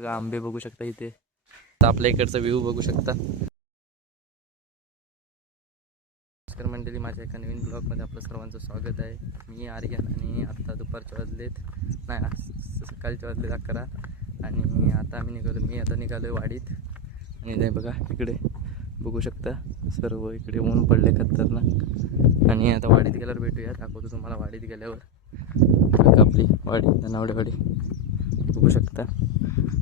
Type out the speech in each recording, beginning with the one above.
बघा आंबे बघू शकता इथे. तर आपल्या इकडचा व्ह्यू बघू शकता. नमस्कार मंडळी, माझ्या एका नवीन ब्लॉगमध्ये आपलं सर्वांचं स्वागत आहे. मी आर्यन आणि आत्ता दुपारचे वाजलेत नाही सकाळचे वाजलेत 11 आणि आता मी आता निघालो वाडीत. आणि नाही बघा इकडे बघू शकता सर्व इकडे ऊन पडले खतरनाक. आणि आता वाडीत गेल्यावर भेटूया, दाखवतो तुम्हाला वाडीत गेल्यावर. आपली वाडी धनावडेवाडी बघू शकता.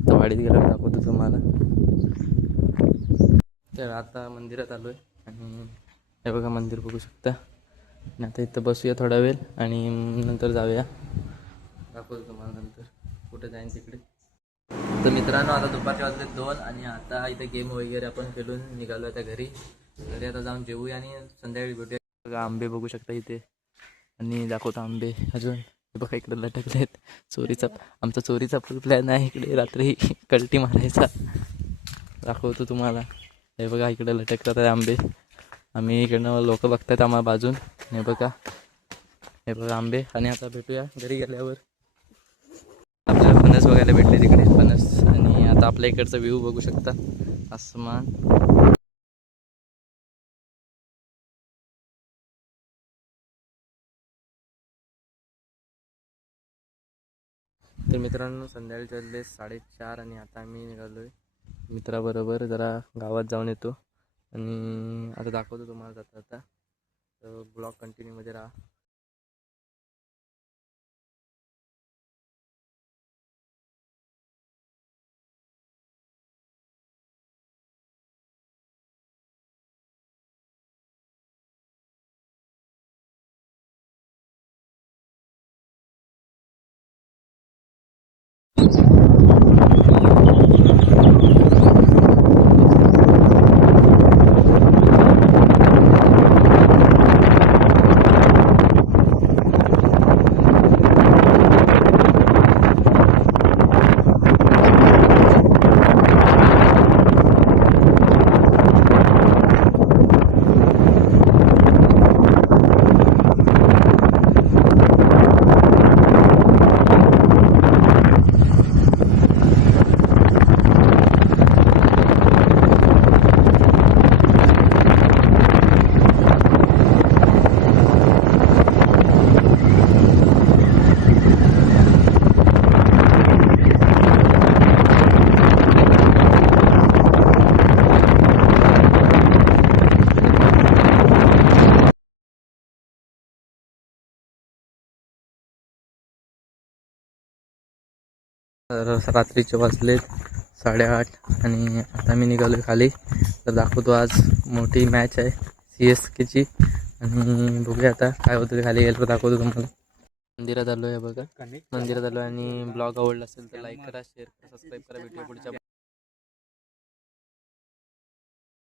तर वाडीत गेल्यावर दाखवतो तुम्हाला. तर आता मंदिरात आलो आहे आणि हे बघा मंदिर बघू शकता. आणि आता इथं बसूया थोडा वेळ आणि नंतर जाऊया, दाखवतो तुम्हाला नंतर कुठे जाईन तिकडे. तर मित्रांनो, आता दुपारच्या वाजले 2 आणि आता इथे गेम वगैरे आपण खेळून निघालो आता घरी. आता जाऊन जेवूया आणि संध्याकाळी भेटूया. बघा आंबे बघू शकता इथे आणि दाखवतो आंबे अजून. हे बघा इकडे लटकले आहेत. आमचा चोरीचा फुल प्लॅन आहे इकडे रात्री कल्टी मारायचा, दाखवतो तुम्हाला. हे बघा इकडे लटकतात आहे आंबे. आम्ही इकडनं लोक बघतात आम्हाला बाजून. हे बघा आंबे. आणि आता भेटूया घरी गेल्यावर. आपल्याला फणस बघायला भेटले तिकडे फणस. आणि आता आपल्या इकडचा व्ह्यू बघू शकता, आसमान. तर मित्रांनो, संध्याकाळचे वाजले 4:30 आणि आता आम्ही निघालो आहे मित्राबरोबर. जरा गावात जाऊन येतो आणि आता दाखवतो तुम्हाला जाता आता. तर ब्लॉग कंटिन्यूमध्ये राहा. रात्रीचे वाजलेत 8:30 आणि आता मी निघालो खाली. तर दाखवतो आज मोठी मॅच आहे CSKची आणि बघूया आता काय होतं ते. खाली गेल्यावर दाखवतो तुम्हाला. मंदिरात आलो आहे बघा, मंदिरात आलो. आणि ब्लॉग आवडला असेल तर लाईक करा, शेअर करा, सबस्क्राईब करा. भेटूया पुढच्या